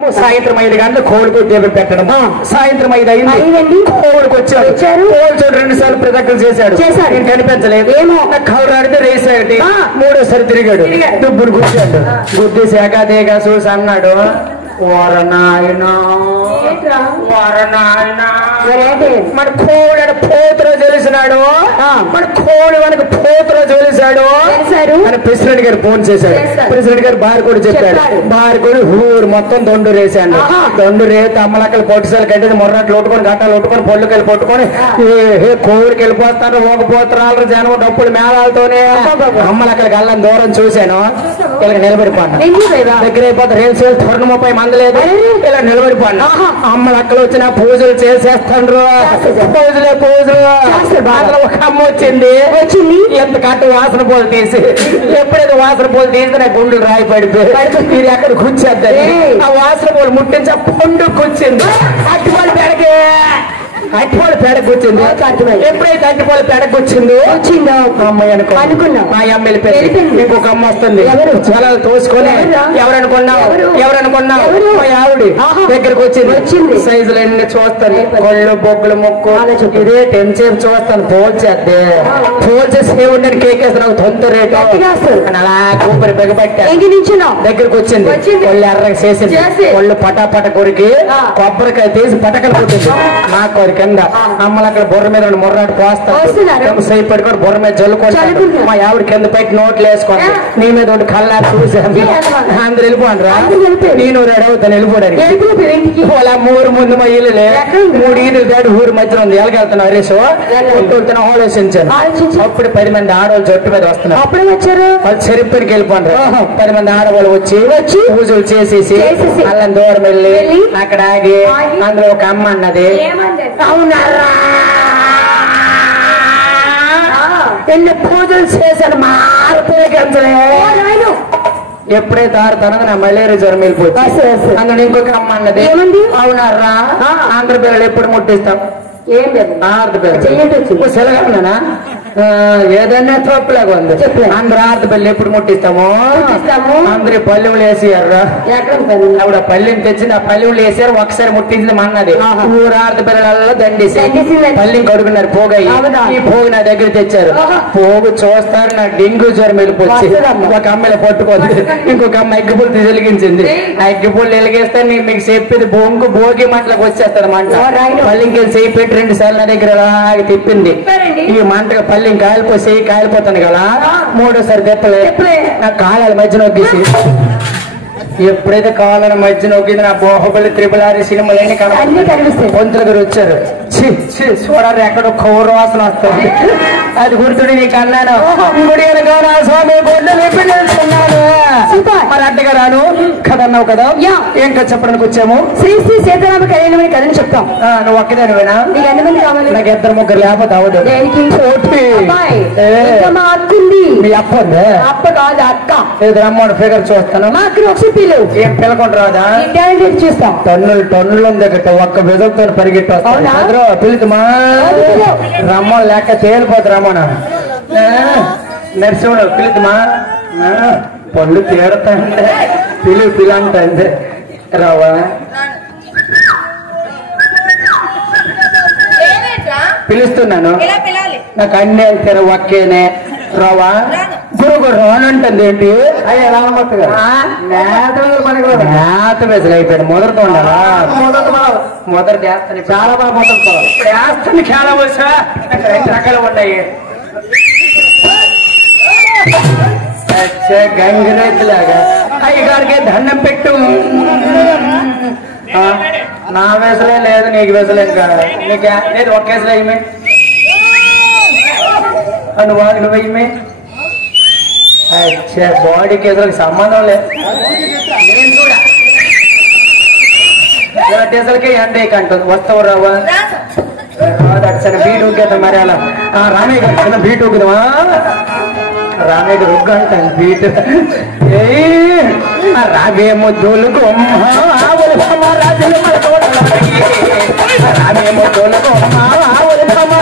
సాయంత్రం 5 గంటలు కోడికి దీపం పెట్టడం. సాయంత్రం 5 అయింది, కోడికి వచ్చారు. కోడి 2 సార్లు ప్రదక్షిణ చేశాడు. నేను కనిపించలేదు. ఏమో కౌరాడితే రేసాడు. 3ఓసారి తిరిగాడు. దుబ్బుడు కూర్చాడు. గుద్దేసి ఏకాదేగా చూసి అన్నాడు, మన కోడి పోతులో తెలిసినాడు. మన కోడి మనకు పోతులో తెలిసాడు అని ప్రెసిడెంట్ గారు ఫోన్ చేశాడు. ప్రెసిడెంట్ గారు బారికోడి చెప్పాడు. బారికోడి ఊరు మొత్తం దొండు రేసాడు. దొండు రేసి అమ్మలక్కలు పొట్టిసాలు కట్టేది మొర్రట్లు కొట్టుకొని గట్టాలు కొట్టుకొని పొల్లుకెళ్ళి పట్టుకొని కోడికి వెళ్ళిపోతారు. పోకపోతున్నారు జనం డప్పులు మేళాలతోనే. అమ్మలక్కలకి అల్లని దూరం చూశాను. ఇలా నిలబడిపోయాను. దగ్గర అయిపోతారు. రేపు 30 మంది లేదు. ఇలా నిలబడిపోయాను. అమ్మలక్కలు వచ్చిన పూజలు చేసేస్తాండ్రు. పూజలు ఒక అమ్మ వచ్చింది. ఎంత కట్ట వాసన పూలు తీసి ఎప్పుడైతే వాసన పూలు తీసి నా గుండెలు రాయి పడిపోయి మీరు ఎక్కడ కూర్చేద్దని ఆ వాసన పూలు ముట్టించి పండు కూర్చింది. అట్టుపాలు పేడకు వచ్చింది. ఎప్పుడైతే అట్టుపాలు పేడకు వచ్చిందో అమ్మాయి అనుకున్నా. మా అమ్మ వెళ్ళిపోయింది. ఇంకొక అమ్మ వస్తుంది. జలాలు తోసుకొని ఎవరనుకున్నావు మా ఆవిడ దగ్గరకు వచ్చింది. సైజులు అన్ని చూస్తాను. కొళ్ళు బొగ్గులు ముక్కు ఇదే టెన్సేపు చూస్తాను. పోల్చేద్దే పోల్చేసి ఉండని కేకేసి నాకు తొంత రేటు అని అలా కూపరి బిగబట్టా. దగ్గరకు వచ్చింది. కొళ్ళు ఎర్రగా చేసింది. కొళ్ళు పటాపట కొరికి కొబ్బరికాయ తీసి పటకలు కొట్టింది. నా కొరికి అమ్మలు అక్కడ బుర్ర మీద మొర్రాడు పోస్తాను. సై పట్టుకొని బుర్ర మీద జల్లుకుంటాను. మా ఆవిడ కింద పెట్టి నోట్లు వేసుకోండి. నీ మీద ఉండి కళ్ళారు చూసాను. అందరు వెళ్ళిపోండి రా. నేను రెడీ అవుతాను వెళ్ళిపోవడానికి. అలా 3 ముందు మా ఇల్లులే 3 ఈదులు దాటి ఊరు మధ్యలో ఉంది. ఎలాగెళ్తాను హరీష్ వెళ్తున్నా ఆలోచించాను. అప్పుడు 10 మంది ఆడవాళ్ళు జట్టు మీద వస్తున్నారు. అప్పుడే వచ్చారు. వాళ్ళు చెరుపుకి వెళ్ళిపోండి. 10 మంది ఆడవాళ్ళు వచ్చి పూజలు చేసేసి అల్లని దూరం వెళ్ళి అక్కడ ఆగి అందులో ఒక అమ్మ అన్నది, ఎన్ని పూజలు చేశాను మారుతులే. ఎప్పుడైతే ఆరుతానో నా మలేరియా జ్వరం వెళ్ళిపోతుంది. అందులో ఇంకొక అమ్మ అన్నది, అవునారా ఆంధ్ర పిల్లలు ఎప్పుడు ముట్టిస్తాం? ఏం లేదు ఆర్ధ పిల్లలు సెలవున్నానా ఏదైనా తప్పులాగా ఉంది. అందరు ఆర్ధ పల్లి ఎప్పుడు ముట్టిస్తాము? అందరి పల్లెలు వేసారు. ఆవిడ పల్లెని తెచ్చి ఆ పల్లెలు వేసారు. ఒకసారి ముట్టించింది మన్నది. ఊరు ఆర్ధ పిల్లలలో దండేసి పల్లెని కడుగున్నారు. పోగాయి ఈ పోగు నా దగ్గర తెచ్చారు. పోగు చూస్తారు. నాకు డెంగ్యూ జ్వరం వెళ్ళిపోయి ఒక అమ్మాయిలో పట్టుకోండి. ఇంకొక అమ్మ అగ్గిపుల్లు వెలిగించింది. ఆ అగ్గిపుల్లు వెలిగేస్తే నేను మీకు చెప్పేది బొంగు భోగి మంటలకు వచ్చేస్తాను. మంట పల్లెకి వెళ్ళి చేయి పెట్టి 2 సార్లు నా దగ్గర తిప్పింది. ఈ మంటగా పల్లె కాలిపోయి కాలిపోతాను కదా. 3ఓసారి తెప్పలే నా కాలాల మధ్య నొక్కేసి ఎప్పుడైతే కావాలని మధ్య నొక్కింది నా బాహుబలి 666 సినిమాలన్నీ కనిపిస్తాయి. పొంతుల గారు వచ్చారు. చూడాలి ఎక్కడో కౌర వాసన వస్తుంది. అది గుర్తుడి నీకు అన్నాను. గుడి అనగా స్వామి గుడ్డలు ఎప్పుడు తెలుసుకున్నాను. మరి అడ్డగా రాను కదన్నావు కదా. ఏం కదా చెప్పడానికి వచ్చాము? శ్రీ శ్రీ సీతారామ కళ్యాణమని కదని చెప్తాం. నువ్వు ఒక్కదానివేనా? నీకు ఎంతమంది కావాలి? నాకు 2-3 లేకపోతే అవదు. మీ అప్ప ఉంది? అప్ప కాదు అక్క. రమ్మడు ఫిగర్ చూస్తాను. ఏం పిల్లకుండా రాదా? చూస్తాం. టన్నులు ఉంది దగ్గర ఒక్క విధంతో పరిగెట్టు పిలుతుమా. రమ్మ లేక తేలిపోతు రమ్మన నరసింహుడు పిలుతుమా. పళ్ళు తేడతాంటే పిలు అంటే రావా. పిలుస్తున్నాను. నాకు అన్నీ వెళ్తారు ఒక్కేనే రావా. గురువు రానంటుంది ఏంటి? అయ్యా రామక్క నేత వేసలు అయిపోయాడు. మొదటితో ఉండాలా? మొదటి వేస్తాను. చాలా బాగా మొదటి వేస్తాను. చాలా వచ్చా 2 రకాలు ఉన్నాయి. గంగిరెద్దులాగా అయ్యగారికి దండం పెట్టు. నా వేసలే లేదు నీకు వేసలే. ఇంకా నీకు లేదు ఒక్క వేసలే అయ్యమే. నువ్వు వెయ్యమే. బాడీకి ఎదురుకి సంబంధం లేదు. నేను కూడా డీజల్కే ఎండ అంటుంది. వస్తావు రావా? సరే బీట్ ఊకేద్దాం మరి. అలా రామయ్య గారు బీట్ ఊకుదామా? రామయ్య గారు ఉగ్గు అంటాను బీట్. రామేమో దోలుకు రాజులు మన తోటలు రామేమో దోలుకు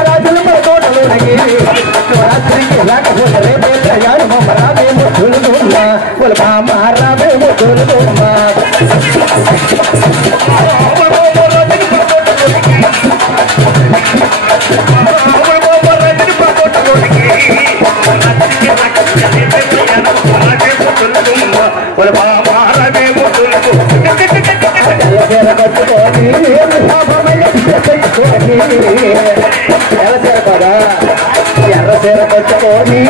రాజులు మన తోటలు రాత్రికి రాకపోతే రామేమో దోలుకు రామేమో దోలుకు తెల్లచీర కట్టుకొని తెల్లచీర కదా ఎర్రచీర కట్టుకొని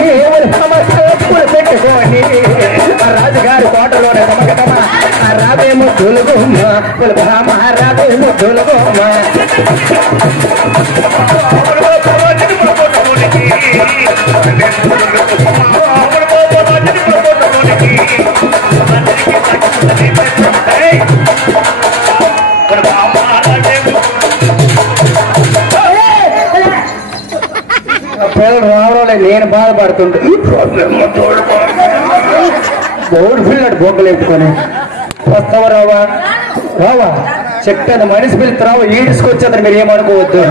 పెట్టుకొని రాజుగారి కోటలోనే తమకటమ రాబేమో తొలుగుమ్మ పులభామ రాబేమో తొలుగుమ్మ పిల్లలు రావడం నేను బాధపడుతుంటే బోర్డు పిల్లడు బొగ్గలు ఎత్తుకొని వస్తావా రావా రావా చెప్తాను మనిషి పిలుపు రావా ఈడ్చుకొచ్చేదని మీరు ఏమనుకోవద్దు.